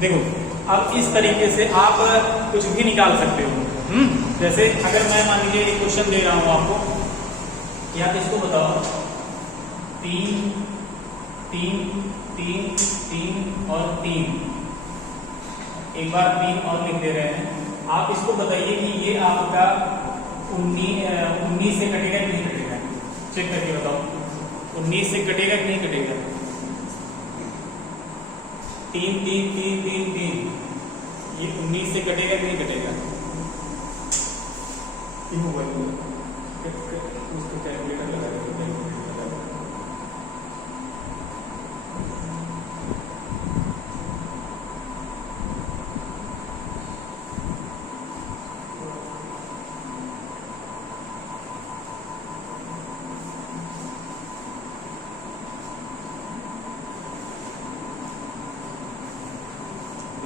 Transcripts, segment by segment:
देखो अब इस तरीके से आप कुछ भी निकाल सकते हो। जैसे अगर मैं मान लीजिए एक क्वेश्चन दे रहा हूं आपको कि आप इसको बताओ 3 3 3 3 और 3, एक बार 3 और लिख दे रहे हैं। आप इसको बताइए कि ये आपका 19 से कटेगा कि नहीं कटेगा, चेक करके बताओ 19 से कटेगा कि नहीं कटेगा। 3 3 3 3 3, ये 19 से कटेगा कि नहीं कटेगा। उसको कैलकुलेटर लगा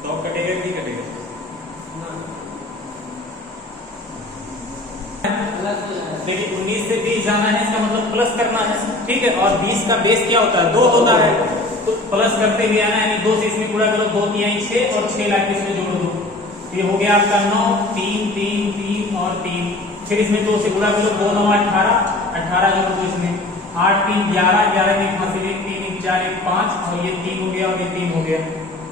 तो कटेगा नहीं कटेगा। देखिए 19 से 20 जाना है, इसका मतलब प्लस करना है, ठीक है। और 20 का बेस क्या होता है, 2 होता है, तो प्लस करते हुए आना है, यानी 2 से इसमें पूरा करो, 2 3 6 और 6 लाख इसमें जोड़ दो, ये हो गया आपका 9 3 3 3 और 3। फिर इसमें 2 से गुणा करो, 2 9 18 18 जोड़ दो इसमें, 8 3 11 11 में 1 3 1 4 1 5 और ये 3 हो गया और ये 3 हो गया,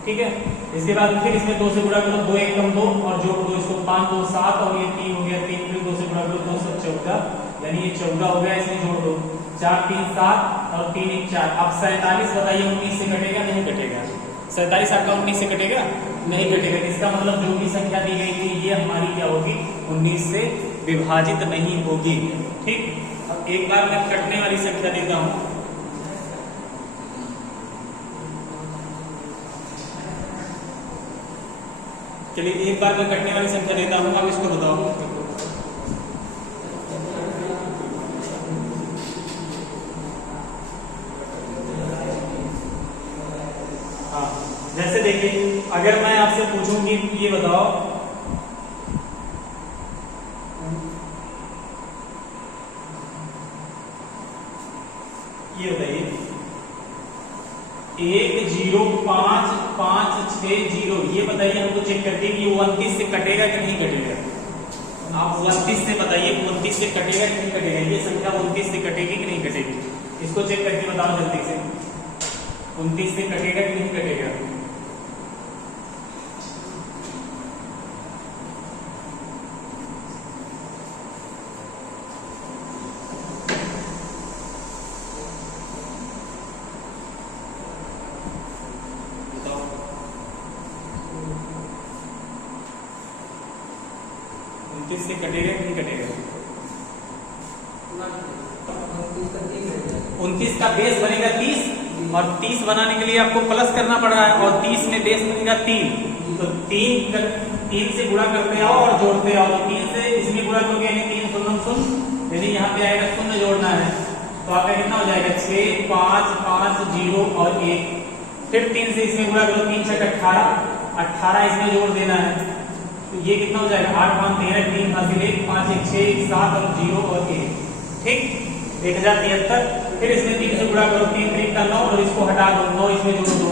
ठीक है। इसके बाद फिर इसमें 2 से गुणा करो, 2 1 कम 2 और जोड़ दो इसको, 5 2 7 और ये 3 हो गया 3, फिर 2 से गुणा करो, 2 7 14, यानी ये 14 हो गया, इसमें जोड़ दो 4 3 7 और 3 1 4। अब 47 बताइए 19 से कटेगा नहीं कटेगा। 47 आपका 19 से कटेगा नहीं कटेगा। इसका मतलब जो भी संख्या दी गई थी ये हमारी क्या होगी, 19 से विभाजित नहीं होगी, ठीक। अब एक बार मैं कटने वाली संख्या देता हूं, चलिए एक बार मैं कटने वाली संख्या देता हूं, अब इसको बताओ। हाँ जैसे देखिए अगर मैं आपसे पूछूं कि ये बताओ ये बताइए 1 0 5 5 6 0, ये बताइए हमको चेक करके कि 29 से कटेगा कि नहीं कटेगा। आप 29 से बताइए 29 से कटेगा कि नहीं कटेगा, ये संख्या 29 से कटेगी कि नहीं कटेगी, इसको चेक करके बताओ जल्दी से। 29 से कटेगा कि नहीं कटेगा। से कटेगा कि नहीं कटेगा। 29 का बेस बनेगा 30 और 30 बनाने के लिए आपको प्लस करना पड़ रहा है और 30 में बेस बनेगा 3, तो 3 से गुणा करते आओ और जोड़ते आओ, तो 3 से इसमें गुणा करोगे यानी 3 शून्य शून्य, यानी यहाँ पे आएगा शून्य जोड़ना है, तो आपका कितना हो जाएगा 6 5 5 0 और 1। फिर 3 से इसमें गुणा करो, 3 6 18 18 इसमें जोड़ देना है, तो ये कितना हो जाएगा 8 5 13 3 हासिल 1 5 1 6 1 7 और 0 और 1, ठीक 1073। फिर इसमें 3 से गुणा करो, 3 3 का 9 और इसको हटा दो, 9 इसमें जोड़ दो,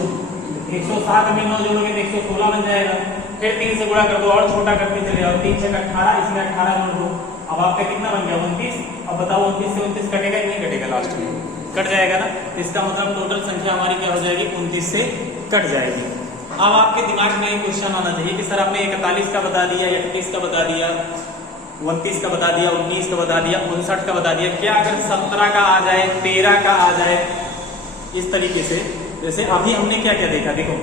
107 में 9 जोड़ोगे तो 116 बन जाएगा। फिर 3 से गुणा कर दो और छोटा करते चले जाओ, 3 6 18 इसमें 18 जोड़ दो, अब आपका कितना बन गया 29। अब बताओ 29 से 29 कटेगा कि नहीं कटेगा, लास्ट में कट जाएगा ना, इसका मतलब टोटल संख्या हमारी क्या हो जाएगी 29 से कट जाएगी। अब आपके दिमाग में एक क्वेश्चन आना चाहिए कि सर आपने 41 का बता दिया, 31 का बता दिया, 29 का बता दिया, 19 का बता दिया, 59 का बता दिया, क्या अगर 17 का आ जाए, 13 का आ जाए, इस तरीके से। जैसे अभी हमने क्या क्या देखा, देखो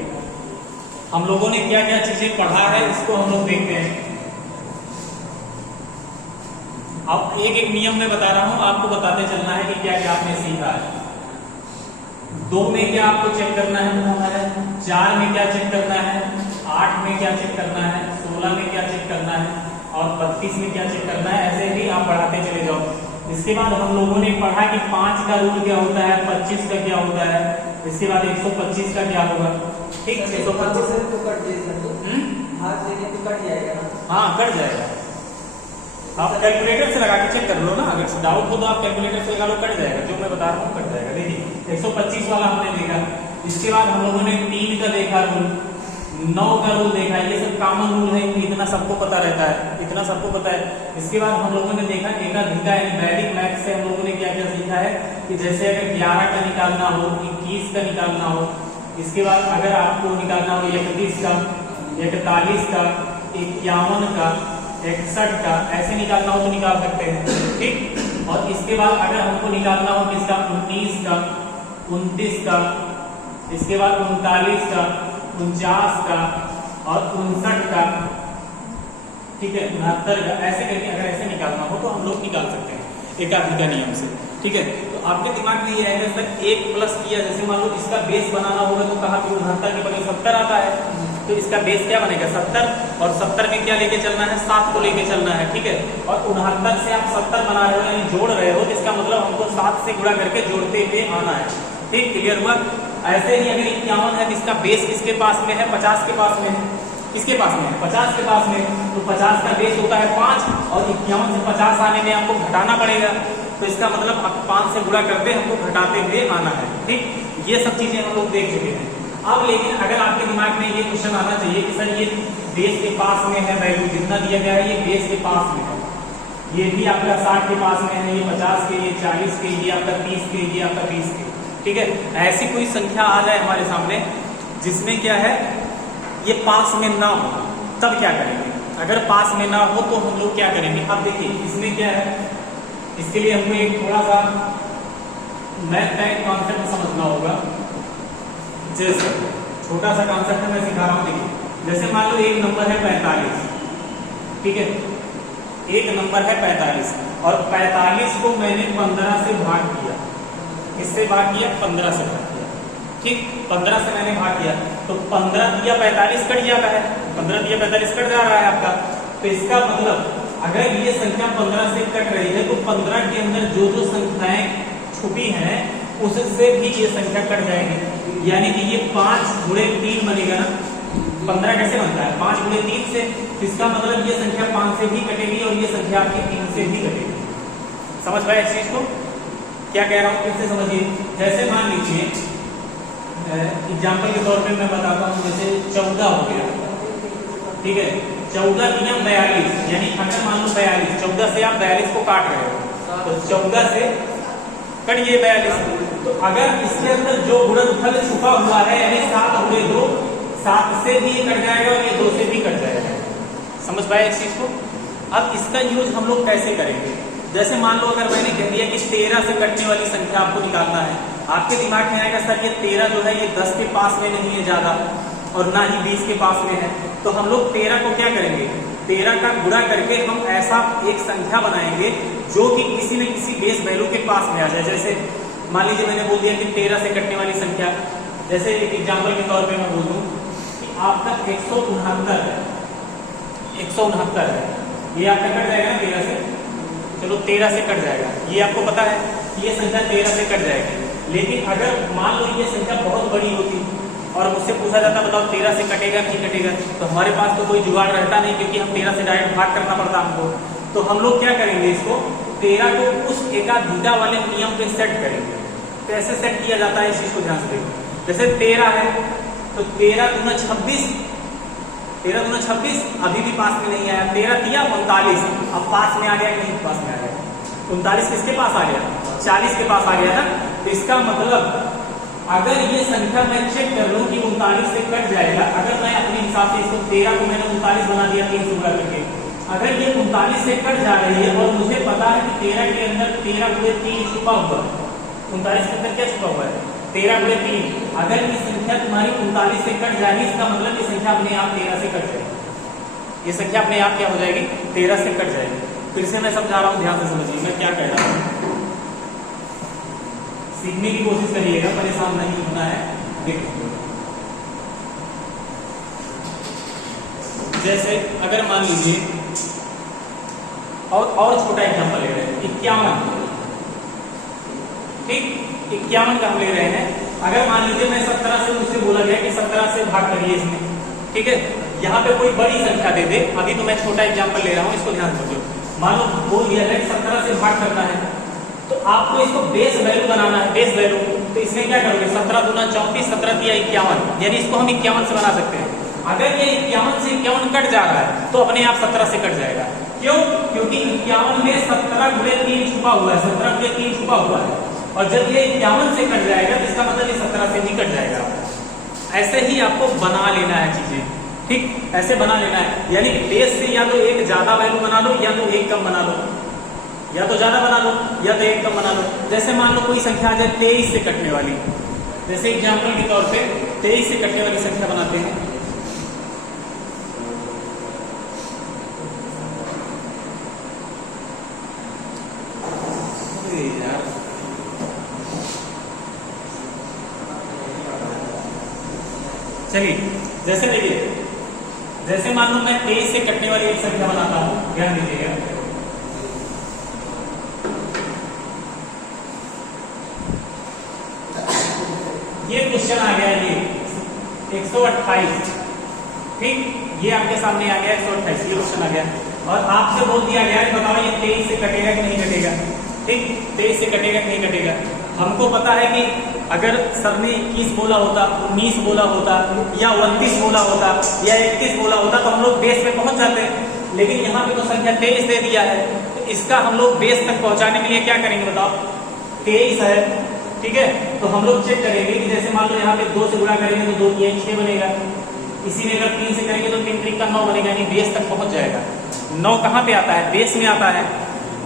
हम लोगों ने क्या क्या चीजें पढ़ा है इसको हम लोग देखते हैं। अब एक एक नियम में बता रहा हूं, आपको बताते चलना है कि क्या क्या आपने सीखा है। 2 में क्या आपको चेक करना है, 4 में क्या चेक करना है, 8 में क्या चेक करना है, 16 में क्या चेक करना है और 32 में क्या चेक करना है, ऐसे ही आप बढ़ाते चले जाओ। इसके बाद हम लोगों ने पढ़ा कि 5 का रूल क्या होता है, 25 का क्या होता है, इसके बाद 125 का क्या होगा, ठीक 125 तो कट जाएगा, हाँ कट जाएगा। आप कैलकुलेटर से लगा के चेक कर लो ना, अगर डाउट हो तो आप कैलकुलेटर से लगा लो, कट जाएगा, जो मैं बता रहा हूँ कट जाएगा। देखिए 125 वाला हमने देखा। इसके बाद हम लोगों ने 3 का देखा रूल, 9 का रूल देखा, ये सब कॉमन रूल है, इतना सबको पता रहता है, इतना सबको पता है। इसके बाद हम लोगों ने देखा एकाधिका यानी वैदिक मैथ से हम लोगों ने क्या क्या सीखा है कि जैसे अगर 11 का निकालना हो, 21 का निकालना हो, इसके बाद अगर आपको निकालना हो 31 का, 41 का, 51 का, 61 का, ऐसे निकालना हो तो निकाल सकते हैं, ठीक। और इसके बाद अगर हमको निकालना हो किसका, 19 का, 29 का, इसके बाद 39 का, 49 का और 59 का, ठीक है, 69 का, ऐसे करके अगर ऐसे निकालना हो तो हम लोग निकाल सकते हैं एकाधिका नियम से, ठीक है। तो आपके दिमाग में ये आएगा सर 1 प्लस किया, जैसे मान लो इसका बेस बनाना होगा तो कहा 69 के बगल 70 आता है, तो इसका बेस क्या बनेगा 70, और 70 में क्या लेके चलना है, 7 को लेके चलना है, ठीक है। और 69 से आप 70 बना रहे हो यानी जोड़ रहे हो, तो इसका मतलब हमको 7 से गुणा करके जोड़ते हुए आना है, ठीक, क्लियर हुआ। ऐसे ही अगर 51 है तो इसका बेस किसके पास में है, 50 के पास में है, किसके पास में है, 50 के पास में, तो 50 का बेस होता है 5 और 51 से 50 आने में आपको घटाना पड़ेगा, तो इसका मतलब आप 5 से गुणा करते हमको घटाते हुए आना है, ठीक। ये सब चीजें हम लोग देख चुके हैं। अब लेकिन अगर आपके दिमाग में ये क्वेश्चन आना चाहिए कि सर ये बेस के पास में है, वैल्यू जितना दिया गया है ये बेस के पास में है, ये भी आपका 60 के पास में है, ये 50 के, ये 40 के, ये आपका 30 के, ये आपका 20 के, ठीक है। ऐसी कोई संख्या आ जाए हमारे सामने जिसमें क्या है ये पास में ना हो, तब क्या करेंगे। अगर पास में ना हो तो हम लोग क्या करेंगे, अब देखिए इसमें क्या है, इसके लिए हमको एक थोड़ा सा मैथ का एक कॉन्सेप्ट समझना होगा। जैसे छोटा सा कॉन्सेप्ट मैं सिखा रहा हूँ, देखिए जैसे मान लो एक नंबर है 45, ठीक है, एक नंबर है 45 और 45 को मैंने 15 से भाग किया, इससे भाग किया, 15 से भाग किया, ठीक, 15 से मैंने भाग किया तो 15 दिया 45 कट जाता है, 15 दिया 45 कट जा रहा है आपका। तो इसका मतलब अगर ये संख्या 15 से कट रही है तो 15 के अंदर जो जो संख्याएं छुपी हैं उससे भी ये संख्या कट जाएगी, यानी कि ये 5 गुणे 3 बनेगा ना, 15 कैसे बनता है 5 गुणे 3 से, इसका मतलब ये संख्या 5 से भी कटेगी और ये संख्या आपकी 3 से भी कटेगी। समझ पाए इस चीज को, क्या कह रहा हूँ फिर से समझिए। जैसे मान लीजिए एग्जाम्पल के तौर पे मैं बताता हूँ, जैसे 14 हो गया, ठीक है, 14 दिया 42, यानी अगर मान लो 42, 14 से आप 42 को काट रहे हो तो 14 से कटिए 42, तो अगर इसके अंदर जो गुणनफल छुपा हुआ है यानी 7 गुणे 2, 7 से भी कट जाएगा और ये 2 से भी कट जाएगा। समझ पाए इस चीज को। अब इसका यूज हम लोग कैसे करेंगे, जैसे मान लो अगर मैंने कह दिया कि 13 से कटने वाली संख्या आपको निकालना है, आपके दिमाग में आएगा सर ये 13 जो है ये 10 के पास में नहीं है ज्यादा और ना ही 20 के पास में है, तो हम लोग 13 को क्या करेंगे, 13 का गुणा करके हम ऐसा एक संख्या बनाएंगे जो कि किसी न किसी बेस वैल्यू के पास में आ जाए। जैसे मान लीजिए मैंने बोल दिया कि 13 से कटने वाली संख्या, जैसे एक एग्जाम्पल के तौर पे मैं बोल दूं कि आपका 169 है, 169 है, ये आपका कट जाएगा ना 13 से, चलो 13 से कट जाएगा, ये आपको पता है कि ये संख्या 13 से कट जाएगी। लेकिन अगर मान लो ये संख्या बहुत बड़ी होती और मुझसे पूछा जाता बताओ 13 से कटेगा नहीं कटेगा, तो हमारे पास तो कोई जुगाड़ रहता नहीं क्योंकि हम 13 से डायरेक्ट भाग करना पड़ता हमको। तो हम लोग क्या करेंगे, इसको 13 को उस एकाधिका वाले नियम पे सेट करेंगे। कैसे सेट किया जाता है इस चीज को ध्यान से देखो। जैसे 13 है तो 13 दूना 26, 13 दूना 26 अभी भी पास में नहीं आया, 13 दिया 39, अब पास में आ गया नहीं, पास में आ गया 39, किसके पास आ गया 40 के पास आ गया ना। तो इसका मतलब अगर ये संख्या मैं चेक कर लूं कि 39 से कट जाएगा, अगर मैं अपने हिसाब से इसको 13 को मैंने 39 बना दिया 3 से गुणा करके, अगर ये 39 से कट जा रही है और मुझे पता है कि 13 के अंदर 13 गुणे 3 छुपा हुआ है, 39 के अंदर क्या छुपा हुआ है 13 गुणे 3, अगर ये संख्या तुम्हारी 39 से कट जाएगी इसका मतलब ये संख्या अपने आप 13 से कट जाएगी, ये संख्या अपने आप क्या हो जाएगी 13 से कट जाएगी। फिर से मैं समझा रहा हूँ, ध्यान से समझिए मैं क्या कह रहा हूँ, सीखने की कोशिश करिएगा, परेशान नहीं होना है। देखिए जैसे अगर मान लीजिए और छोटा एग्जांपल ले रहे हैं 51, ठीक 51 का हम ले रहे हैं। अगर मान लीजिए मैं 17 से मुझसे बोला गया कि 17 से भाग करिए इसमें, ठीक है, यहाँ पे कोई बड़ी संख्या दे दे, अभी तो मैं छोटा एग्जांपल ले रहा हूँ, इसको ध्यान समझो। मान लो बोल दिया है 17 से भाग करना है तो आपको इसको बेस वैल्यू बनाना है, बेस वैल्यू। तो इसमें क्या करोगे 17 दूना 34, 17 दिया 51, यानी इसको हम 51 से बना सकते हैं। अगर ये 51 से 51 कट जा रहा है तो अपने आप 17 से कट जाएगा। क्यों? क्योंकि 51 में 17 गुणे 3 छुपा हुआ है, 17 गुणे 3 छुपा हुआ है, और जब ये 51 से कट जाएगा तो इसका मतलब ये 17 से भी कट जाएगा। ऐसे ही आपको बना लेना है चीजें, ठीक, ऐसे बना लेना है। यानी बेस से या तो एक ज्यादा वैल्यू बना लो या तो एक कम बना लो, या तो ज्यादा बना लो या तो एक कम बना लो। जैसे मान लो कोई संख्या आ जाए 23 से कटने वाली, जैसे एग्जाम्पल के तौर पे 23 से कटने वाली संख्या बनाते हैं। चलिए, जैसे देखिए, जैसे मान लो मैं 23 से कटने वाली एक संख्या बनाता हूं, ध्यान दीजिएगा। ये क्वेश्चन आ गया, ये 128, ठीक, ये आपके सामने आ गया 128, ये क्वेश्चन आ गया, और आपसे बोल दिया गया है बताओ ये 23 से कटेगा कि नहीं कटेगा, ठीक, 23 से कटेगा कि नहीं कटेगा। हमको पता है कि अगर सर ने 21 बोला होता, 19 बोला होता, या 29 बोला होता, या 31 बोला होता तो हम लोग बेस पे पहुंच जाते, लेकिन यहाँ पे तो संख्या 23 दे दिया है, तो इसका हम लोग बेस तक पहुंचाने के लिए क्या करेंगे बताओ? 23 है, ठीक है, तो हम लोग चेक करेंगे कि जैसे मान लो यहाँ पे 2 से गुणा करेंगे तो 2 ये 6 बनेगा, इसी में अगर 3 से करेंगे तो 3 3 का 9 बनेगा, यानी बेस तक पहुंच जाएगा। 9 कहाँ पे आता है? बेस में आता है।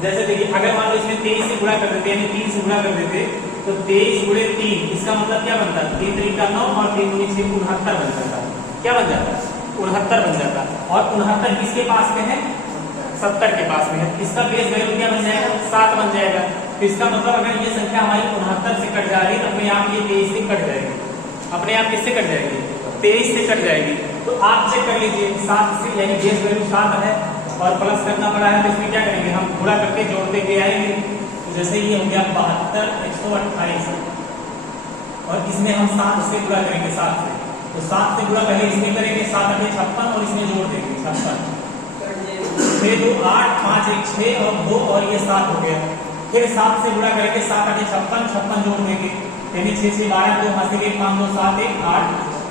जैसे देखिए, अगर मान लो इसमें 23 से गुणा कर देते, यानी 3 से गुणा कर देते, तो 23 गुणे 3, इसका मतलब क्या बनता है? 3 3 का 9 और 3 गुणे 6 69 बन जाता है। क्या बन जाता है? 69 बन जाता है। और 69 किसके पास में है? 70 के पास में है। इसका बेस वैल्यू क्या बन जाएगा? 7 बन जाएगा। तो इसका मतलब अगर ये संख्या हमारी 69 से कट जा रही है तो अपने आप ये 23 से कट जाएगी। अपने आप किससे कट जाएगी? 23 से कट जाएगी। तो आप चेक कर लीजिए, 7 से, यानी बेस वैल्यू 7 है और प्लस करना पड़ा है, तो इसमें क्या करेंगे हम? गुणा करके जोड़ते हुए आएंगे। तो जैसे ये हो गया 72 128, और इसमें हम 7 से गुणा करेंगे, 7 से, तो 7 से गुणा पहले इसमें करेंगे, 7 8 56 और इसमें जोड़ देंगे 56, 6 2 8 5 1 6 और 2 और ये 7 हो गया। फिर 7 से गुणा करेंगे, 7 8 56 56 जोड़ देंगे, यानी 6 6 12 2 हासिल 1 5 2 7 1 8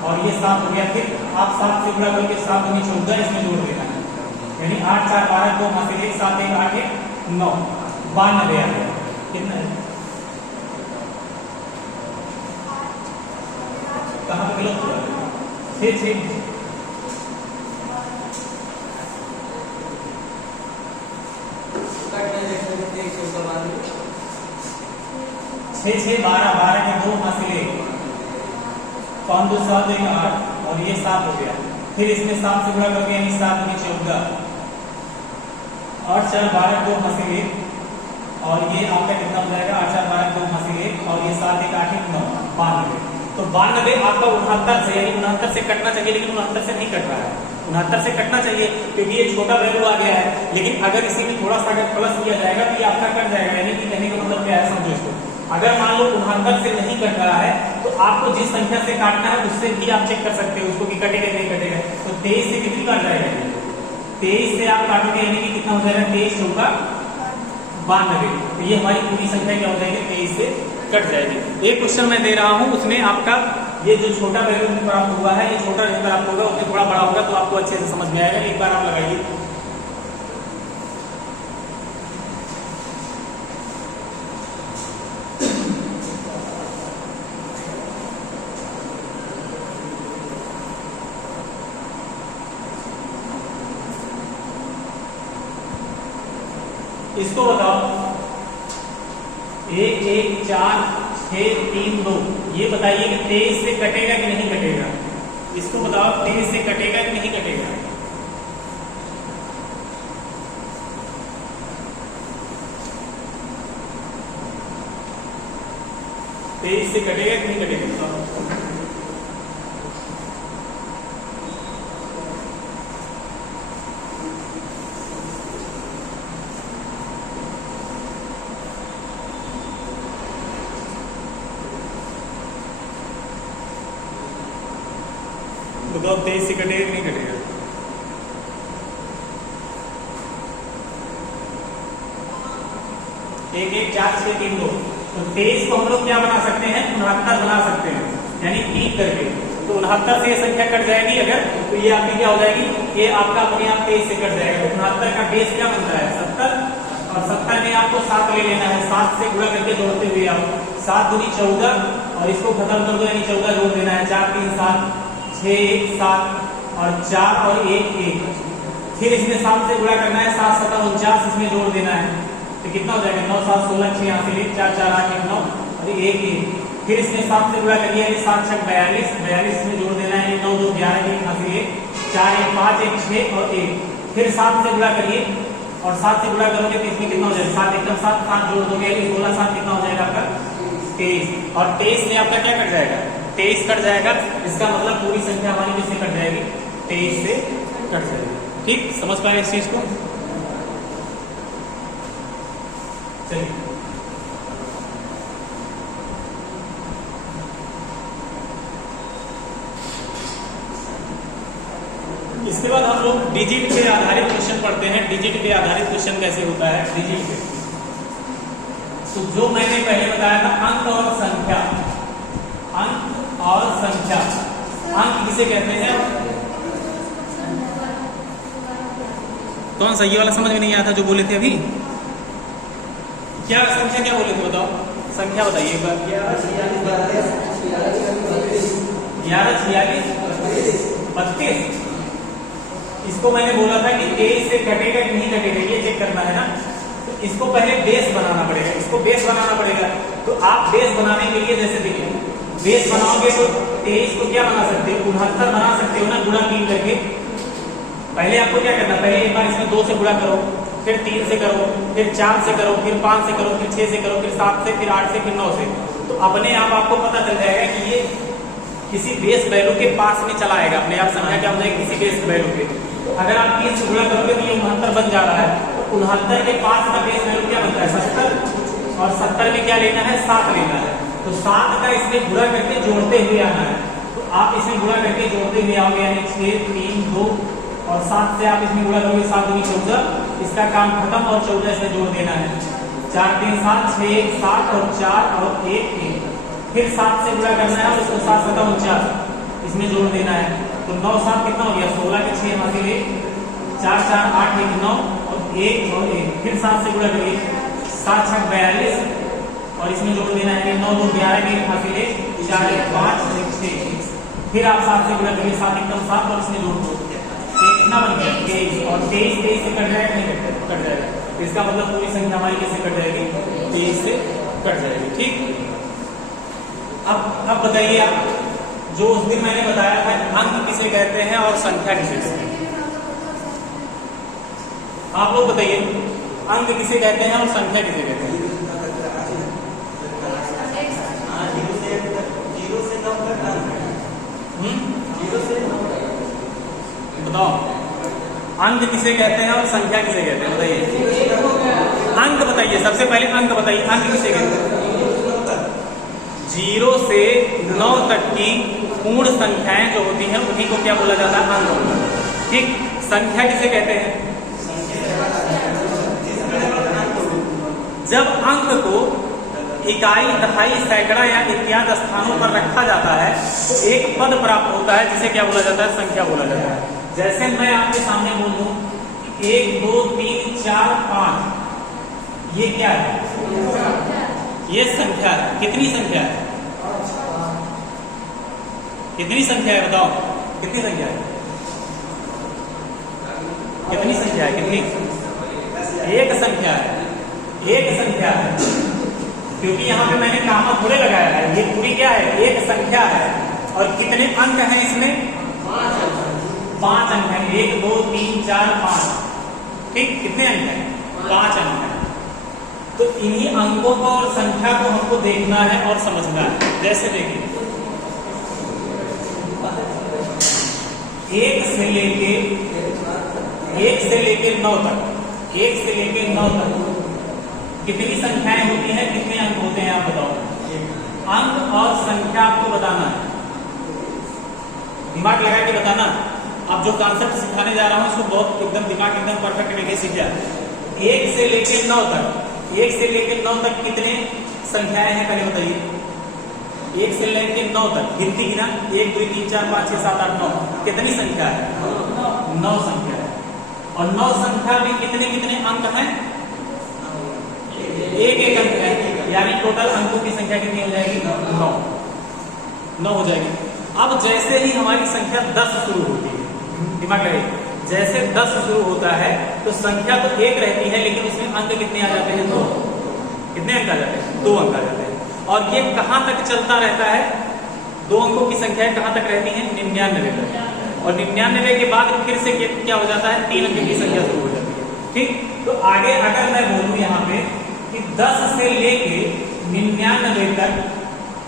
और ये 7 हो गया। फिर आप 7 से गुणा करके 7 दूनी 14 इसमें जोड़ देना है, यानी 8 4 12 2 हासिल 1 7 1 8 1 9 92 आ गया। कितना है? कहाँ पे गलत हुआ? 6 6 6 6 12 12 के 2 हासिल 1 5 2 7 1 8 और ये 7 हो गया। फिर इसमें 7 से गुणा करके, यानी 7 दूनी 14, 8 4 12 2 हासिल 1 और ये आपका कितना हो जाएगा? 8 4 12 2 हासिल 1 और ये 7 1 8 1 9 92। तो 92 आपका 69 से, यानी 69 से कटना चाहिए, लेकिन 69 से नहीं कट रहा है। 69 से कटना चाहिए क्योंकि ये छोटा वैल्यू आ गया है, लेकिन अगर इसी में थोड़ा सा अगर प्लस किया जाएगा तो ये आपका कट जाएगा। यानी कि कहने का मतलब क्या है, समझो इसको। अगर मान लो 69 से नहीं कट रहा है तो आपको जिस संख्या से काटना है उससे भी आप चेक कर सकते हो उसको कि कटेगा नहीं कटेगा। तो 23 से कितनी काट जाएगा? 23 से आप काटोगे, यानी कि कितना हो जाएगा? 23 चौका 92। तो ये हमारी पूरी संख्या क्या हो जाएगी? 23 से कट जाएगी। एक क्वेश्चन मैं दे रहा हूं, उसमें आपका ये जो छोटा वैल्यू प्राप्त हुआ है, ये छोटा वैल्यू प्राप्त होगा, उसमें थोड़ा बड़ा होगा तो आपको अच्छे से समझ में आएगा। एक बार आप लगाइए। इसको बताओ, 1 1 4 6 3 2, ये बताइए कि 23 से कटेगा कि नहीं कटेगा? इसको बताओ, 23 से कटेगा कि नहीं कटेगा? तेईस से कटेगा कि नहीं कटेगा? बताओ 23 से कटेगा कि नहीं कटेगा? एक 1 4 6 3 2, तो 23 को हम लोग क्या बना सकते हैं? 69 बना सकते हैं, यानी 3 करके। तो 69 से ये संख्या कट जाएगी अगर, तो ये आपकी क्या हो जाएगी, ये आपका अपने आप 23 से कट जाएगा। तो 69 का बेस क्या बनता है 70, और 70 में आपको 7 ले लेना है, 7 से गुणा करके जोड़ते हुए आप 7 दूनी 14, और इसको खत्म कर दो यानी 14 जोड़ देना है, 4 3 7, 6 1 7 और 4 और 1 1, फिर इसमें 7 से गुणा करना है, 7 7 49 इसमें जोड़ देना है, तो कितना हो जाएगा 9 7 16 6 यहाँ से ले 4 4 8 1 9 और 1 1, फिर इसमें 7 से गुणा करिए 7 6 42 42 इसमें जोड़ देना है, 9 2 11 1 यहाँ से ले 4 1 5 1 6 और 1, फिर 7 से गुणा करिए और 7 से गुणा करोगे तो इसमें कितना हो जाएगा 7 एकदम 7 7 जोड़ दोगे 16 7 कितना हो जाएगा आपका 23, और 23 में आपका क्या कट जाएगा 23 कट जाएगा, इसका मतलब पूरी संख्या हमारी किससे कट जाएगी 23 से कट जाएगी। ठीक, समझ पाए इस चीज को? चलिए इसके बाद हम लोग डिजिट पे आधारित क्वेश्चन पढ़ते हैं। डिजिट पे आधारित क्वेश्चन कैसे होता है डिजिट पे? तो जो मैंने पहले बताया था अंक और संख्या, अंक और संख्या, अंक किसे कहते हैं? कौन सा ये वाला समझ में नहीं आया था जो बोले थे अभी? क्या संख्या क्या बोले थे बताओ, संख्या बताइए एक बार। 11 46 32। इसको मैंने बोला था कि 23 से कटेगा कि नहीं कटेगा ये चेक करना है ना, तो इसको पहले बेस बनाना पड़ेगा, इसको बेस बनाना पड़ेगा। तो आप बेस बनाने के लिए जैसे देखिए बेस बनाओगे तो 23 को क्या बना सकते हो 69 बना सकते हो ना, गुणा 3 करके। पहले आपको क्या करना, पहले एक बार इसमें 2 से गुणा करो, फिर 3 से करो, फिर 4 से करो, फिर 5 से करो, फिर 6 से करो, फिर 7 से, फिर 8 से, फिर 9 से। तो अपने आप आपको पता चल जाएगा कि ये किसी बेस वैल्यू के पास में चला आएगा, अपने आप संख्या क्या हो जाएगी किसी बेस वैल्यू के। तो अगर आप 3 से गुणा करोगे तो ये 69 बन जा रहा है, तो 69 के पास का बेस वैल्यू क्या बनता है 70, और 70 में क्या लेना है 7 लेना है। तो 7 का इसमें गुणा करके जोड़ते हुए आना है, तो आप इसमें गुणा करके जोड़ते हुए आओगे यानी 6 3 2, और 7 से आप इसमें गुणा करोगे 7 दूनी 14, इसका काम खत्म, और 14 इसमें जोड़ देना है, 4 3 7 6 1 7 और 4 और 1 1, फिर 7 से गुणा करना है और उसको 7 7 49 इसमें जोड़ देना है। तो 9 7 कितना हो गया 16 के 6 यहाँ से ले 4 4 8 1 9 और 1 और 1, फिर 7 से गुणा करिए 7 6 42 और इसमें जोड़ देना है 9 2 11 के यहाँ से ले 4 1 5 1 6, फिर आप 7 से गुणा करिए 7 एकदम 7 और इसमें जोड़ दो, कितना बन गया 23, और 23 23 से कट जाएगा नहीं कट जाएगा, इसका मतलब पूरी संख्या हमारी किससे कट जाएगी 23 से कट जाएगी। ठीक, अब बताइए आप, जो उस दिन मैंने बताया था अंक किसे कहते हैं और संख्या किसे कहते हैं, आप लोग बताइए अंक किसे कहते हैं और संख्या किसे कहते हैं? बताओ अंक किसे कहते हैं और संख्या किसे कहते हैं बताइए। अंक बताइए, सबसे पहले अंक बताइए, अंक किसे कहते हैं? 0 से 9 तक की पूर्ण संख्याएं जो होती हैं उन्हीं को क्या बोला जाता है अंक। ठीक, संख्या किसे कहते हैं? जब अंक को इकाई दहाई सैकड़ा या इत्यादि स्थानों पर रखा जाता है तो एक पद प्राप्त होता है जिसे क्या बोला जाता है संख्या बोला जाता है। जैसे मैं आपके सामने बोल दूं 1 2 3 4 5, ये क्या है ये संख्या है। कितनी संख्या है? कितनी संख्या है बताओ, कितनी संख्या है? कितनी संख्या है? कितनी? एक संख्या है, एक संख्या है, क्योंकि यहाँ पे मैंने कामा पूरे लगाया है, ये पूरी क्या है एक संख्या है। और कितने अंक हैं इसमें? 5 अंक हैं, 1 2 3 4 5। ठीक, कितने अंक हैं? 5 अंक हैं। तो इन्हीं अंकों को और संख्या को हमको देखना है और समझना है। जैसे देखिए 1 से लेके 9 तक, 1 से लेके 9 तक कितनी संख्याएं होती हैं, कितने अंक होते हैं आप बताओ। अंक और संख्या आपको बताना है, दिमाग लगा के बताना। अब जो कॉन्सेप्ट सिखाने जा रहा हूं इसको बहुत एकदम दिमाग एकदम परफेक्ट करके सीख जाए। 1 से लेके 9 तक, 1 से लेके 9 तक कितने संख्याएं हैं पहले बताइए। 1 से लेके 9 तक गिनती गिना 1 2 3 4 5 6 7 8 9 कितनी संख्या है? 9 संख्या है। और 9 संख्या में कितने कितने अंक हैं? एक एक अंक है, यानी टोटल अंकों की संख्या कितनी हो जाएगी? 9 हो जाएगी। अब जैसे ही हमारी संख्या 10 शुरू होती है, दिमाग लगाइए, जैसे 10 शुरू होता है तो संख्या तो 1 रहती है, लेकिन उसमें अंक कितने आ जाते हैं? 2। कितने अंक आ जाते हैं? 2 अंक आ जाते हैं। और ये कहां तक चलता रहता है? 2 अंकों की संख्या कहां तक रहती है? 99 तक। और 99 के बाद फिर से क्या हो जाता है? 3 अंक की संख्या शुरू हो जाती है। ठीक, तो आगे अगर मैं बोलूं यहाँ पे कि 10 से लेके 99 तक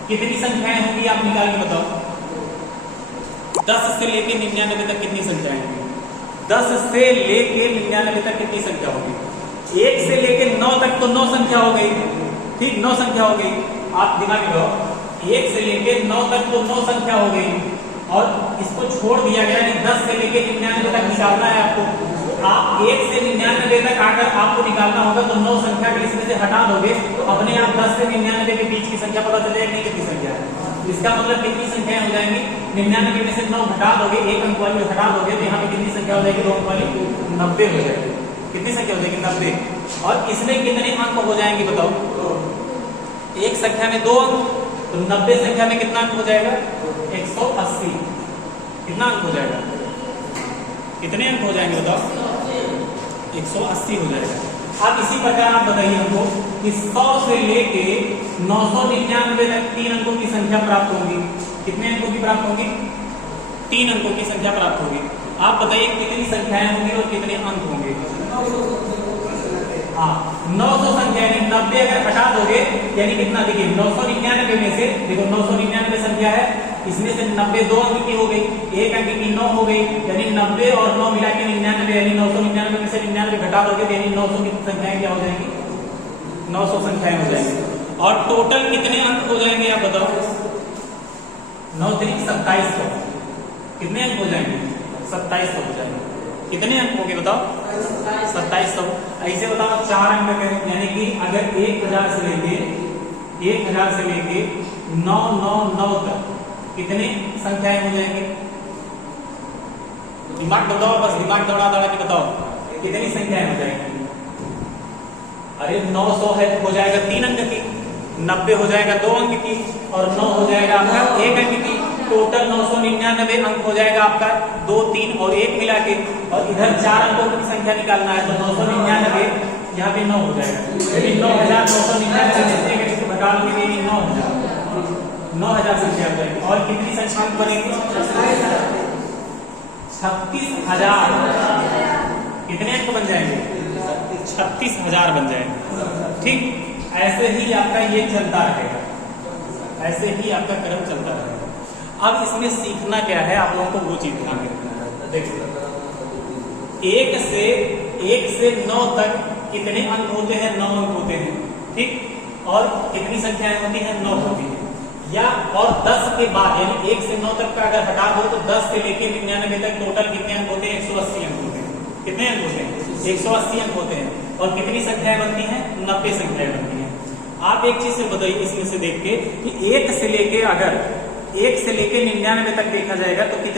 कितनी संख्याएं होंगी, आप निकाल के बताओ। 10 से लेके 99 तक कितनी संख्याएं होंगी? 10 से लेके 99 तक कितनी संख्या होगी? 1 से लेके 9 तक तो 9 संख्या हो गई। ठीक, 9 संख्या हो गई। आप दिमाग में लगाओ, 1 से लेके 9 तक तो 9 संख्या हो गई, और इसको छोड़ दिया गया कि 10 से लेके 99 तक निकालना है आपको। आप 1 से 99 तक आकर आपको निकालना होगा, तो 9 संख्या के इसमें से हटा दोगे तो अपने आप 10 से 99 के बीच की संख्या पता चल जाएगी कितनी संख्या है। इसका मतलब कितनी संख्याएं हो जाएंगी? 99 में से 9 हटा दोगे, 1 अंक वाली हटा दोगे, तो यहाँ पे कितनी संख्या हो जाएगी? 2 अंक वाली 90 हो जाएगी। कितनी संख्या हो जाएगी? 90। और इसमें कितने अंक हो जाएंगे बताओ? एक संख्या में 2 अंक, तो 90 संख्या में कितना अंक हो जाएगा? 180। कितना अंक हो जाएगा? कितने अंक हो जाएंगे बताओ? 180 हो जाएगा। अब इसी प्रकार आप बताइए हमको कि 100 से लेके 999 तक 3 अंकों की संख्या प्राप्त होगी। कितने अंकों की प्राप्त होगी? 3 अंकों की संख्या प्राप्त होगी। आप बताइए कितनी संख्याएं होंगी और कितने अंक होंगे? हाँ, 900 संख्या, यानी 90 अगर हटा दोगे यानी कितना? देखिए 999 में से, देखो 999 संख्या है, इसमें से 90 2 अंक की हो गई, 1 अंक की 9 हो गई, यानी 90 और 9 मिला के 99, यानी 999 में से 99 घटा दोगे तो यानी 900 की संख्याएं क्या हो जाएंगी? 900 संख्याएं हो जाएंगी। और टोटल कितने अंक हो जाएंगे आप बताओ? 9 3 2700। कितने अंक हो जाएंगे? 2700 हो जाएंगे। कितने अंक होंगे बताओ? 2700। ऐसे बताओ 4 अंक करें, यानी कि अगर 1000 से लेके 999 तक कितने संख्याएं हो जाएंगे? दिमाग बताओ, बस दिमाग दौड़ा दौड़ा के बताओ कितनी संख्याएं हो जाएंगी? अरे 900 है तो हो जाएगा 3 अंक की, 90 हो जाएगा 2 अंक की, और 9 हो जाएगा आपका 1 अंक की। टोटल 999 अंक हो जाएगा आपका 2 3 और 1 मिला के। और इधर 4 अंकों की संख्या निकालना है, तो 999 यहाँ पे 9 हो जाएगा, यानी 9999 में से घटा लोगे 9000 संख्या हो जाएगी। और कितनी संख्या बनेगी? 36,000। कितने अंक बन जाएंगे? 36,000 बन जाएंगे। ठीक, ऐसे ही आपका ये चलता रहेगा, ऐसे ही आपका क्रम चलता रहेगा। अब इसमें सीखना क्या है, आप लोगों को वो चीज ध्यान में रखना है। देखिए 1 से 9 तक कितने अंक होते हैं? 9 अंक होते हैं। ठीक, और कितनी संख्याएं होती हैं? 9 होती हैं। या और 10 के बाद, यानी 1 से 9 तक का अगर हटा दो तो 10 से लेके 99 तक टोटल कितने अंक होते हैं? 180 अंक होते हैं। कितने अंक होते हैं? 180 अंक होते हैं। और कितनी संख्याएं बनती हैं? 90 संख्याएं बनती हैं। आप एक चीज से बताइए इसमें से देख के कि 1 से लेके 99 तक देखा जाएगा तो कितने